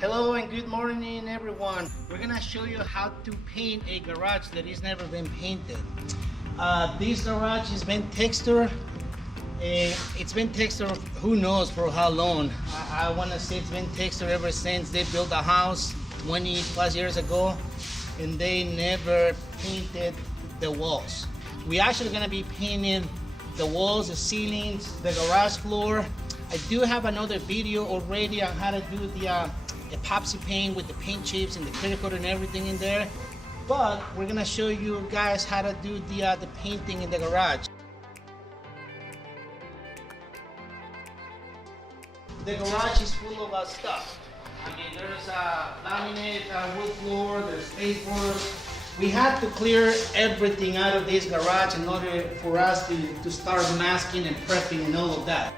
Hello and good morning everyone. We're gonna show you how to paint a garage that has never been painted. This garage has been textured. It's been textured who knows for how long. I wanna say it's been textured ever since they built the house 20 plus years ago, and they never painted the walls. We're actually gonna be painting the walls, the ceilings, the garage floor. I do have another video already on how to do the epoxy paint with the paint chips and the clear coat and everything in there, but we're gonna show you guys how to do the painting in the garage. The garage is full of stuff. I mean, there's laminate wood floor, there's baseboards. We had to clear everything out of this garage in order for us to start masking and prepping and all of that.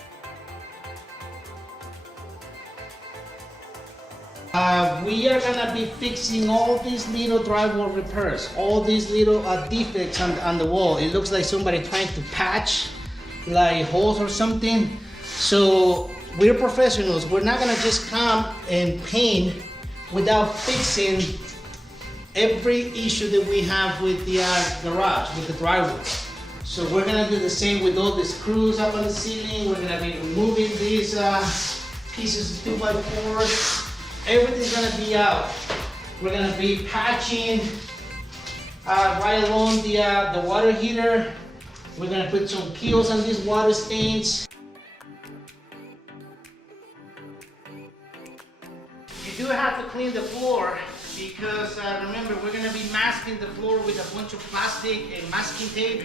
We are gonna be fixing all these little drywall repairs, all these little defects on the wall. It looks like somebody trying to patch like holes or something. So we're professionals. We're not gonna just come and paint without fixing every issue that we have with the garage, with the drywall. So we're gonna do the same with all the screws up on the ceiling. We're gonna be removing these pieces of 2x4. Everything's gonna be out. We're gonna be patching right along the water heater. We're gonna put some keels on these water stains. You do have to clean the floor because remember, we're gonna be masking the floor with a bunch of plastic and masking tape.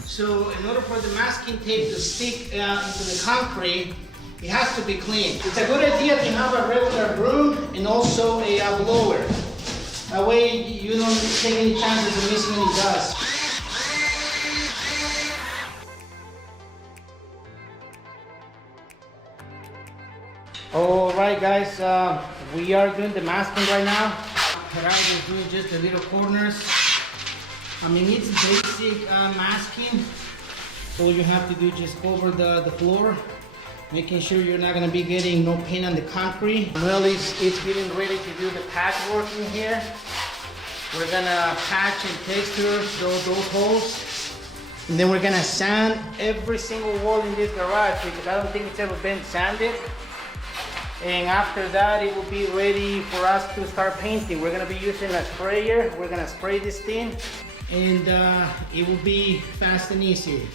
So in order for the masking tape to stick into the concrete, it has to be clean. It's a good idea to have a regular broom and also a blower. That way you don't take any chances of missing any dust. Alright guys, we are doing the masking right now. Gerardo is doing just the little corners. I mean, it's basic masking. All you have to do is just cover the floor, making sure you're not going to be getting no paint on the concrete. Well, it's getting ready to do the patchwork in here. We're going to patch and texture those holes. And then we're going to sand every single wall in this garage because I don't think it's ever been sanded. And after that, it will be ready for us to start painting. We're going to be using a sprayer. We're going to spray this thing and it will be fast and easy.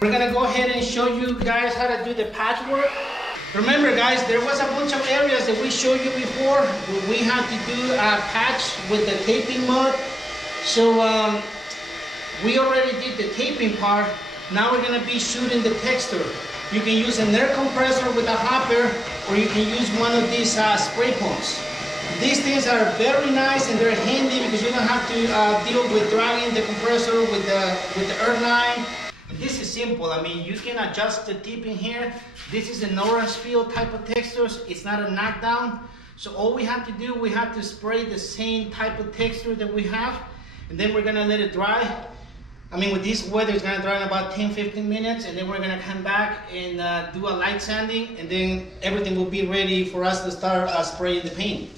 We're gonna go ahead and show you guys how to do the patchwork. Remember guys, there was a bunch of areas that we showed you before where we had to do a patch with the taping mud. So we already did the taping part. Now we're gonna be shooting the texture. You can use an air compressor with a hopper, or you can use one of these spray pumps. These things are very nice and they're handy because you don't have to deal with dragging the compressor with the earth line. This is simple. I mean, you can adjust the tip in here. This is an orange peel type of textures. It's not a knockdown. So all we have to do, we have to spray the same type of texture that we have, and then we're gonna let it dry. I mean, with this weather, it's gonna dry in about 10-15 minutes, and then we're gonna come back and do a light sanding, and then everything will be ready for us to start spraying the paint.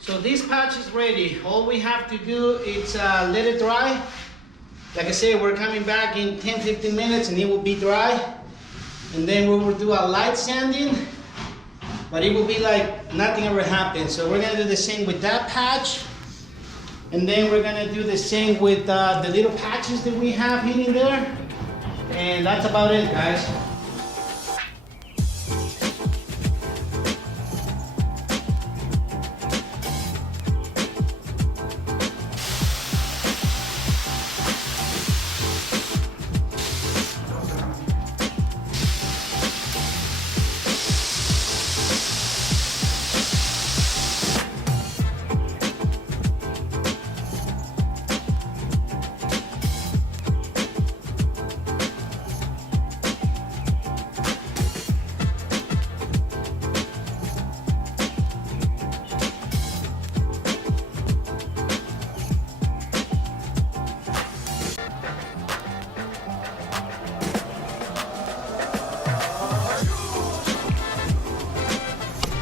So this patch is ready. All we have to do is let it dry. Like I said, we're coming back in 10-15 minutes and it will be dry. And then we will do a light sanding, but it will be like nothing ever happened. So we're gonna do the same with that patch. And then we're gonna do the same with the little patches that we have here and there. And that's about it, guys.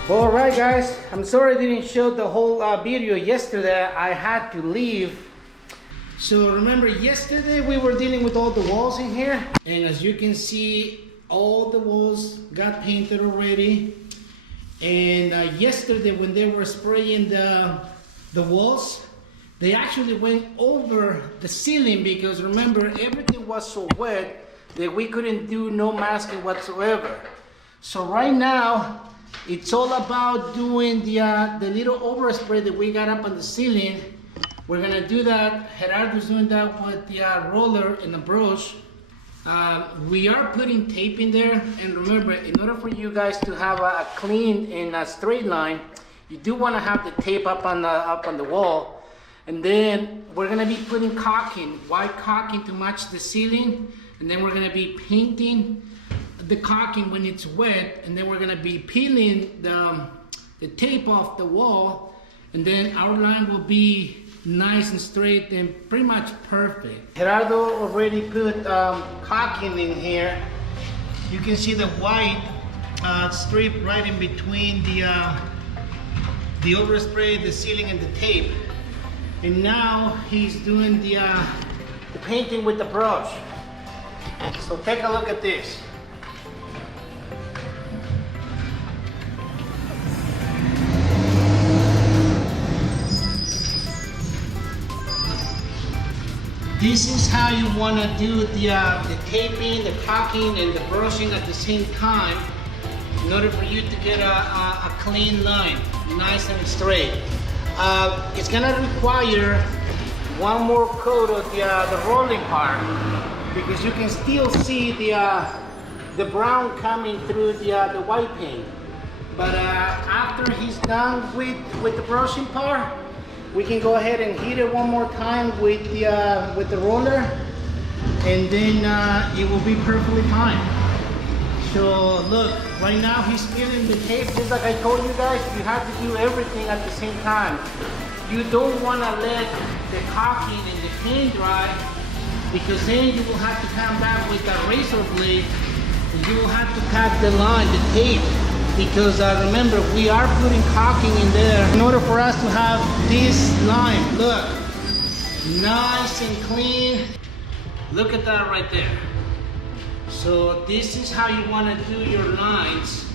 All right, guys, I'm sorry I didn't show the whole video yesterday. I had to leave. So remember, yesterday we were dealing with all the walls in here, and as you can see, all the walls got painted already. And yesterday when they were spraying the walls, they actually went over the ceiling, because remember, everything was so wet that we couldn't do no masking whatsoever. So right now, it's all about doing the little overspray that we got up on the ceiling. We're gonna do that. Gerardo's doing that with the roller and the brush. We are putting tape in there, and remember, in order for you guys to have a clean and a straight line, you do want to have the tape up on the wall. And then we're gonna be putting caulking, white caulking to match the ceiling, and then we're gonna be painting the caulking when it's wet, and then we're gonna be peeling the tape off the wall, and then our line will be nice and straight and pretty much perfect. Gerardo already put caulking in here. You can see the white strip right in between the overspray, the ceiling, and the tape. And now he's doing the painting with the brush. So take a look at this. This is how you want to do the taping, the caulking, and the brushing at the same time in order for you to get a clean line, nice and straight. It's going to require one more coat of the rolling part, because you can still see the brown coming through the white paint. But after he's done with the brushing part, we can go ahead and heat it one more time with the roller, and then it will be perfectly fine. So look, right now he's peeling the tape. Just like I told you guys, you have to do everything at the same time. You don't want to let the caulking and the paint dry, because then you will have to come back with a razor blade, and you will have to cut the line, the tape. Because remember, we are putting caulking in there in order for us to have this line. Look, nice and clean. Look at that right there. So this is how you want to do your lines,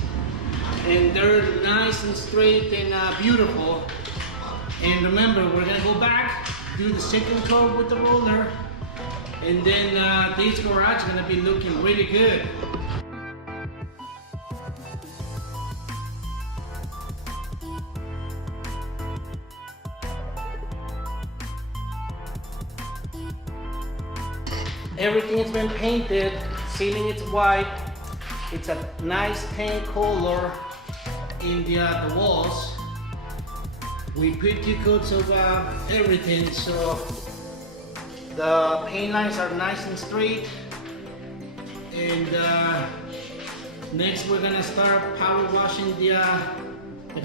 and they're nice and straight and beautiful. And remember, we're gonna go back, do the second coat with the roller, and then this garage is gonna be looking really good. Everything has been painted, ceiling is white. It's a nice paint color in the walls. We put 2 coats of everything, so the paint lines are nice and straight. And next we're gonna start power washing the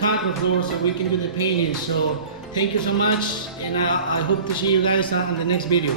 concrete floor so we can do the painting. So thank you so much, and I hope to see you guys on the next video.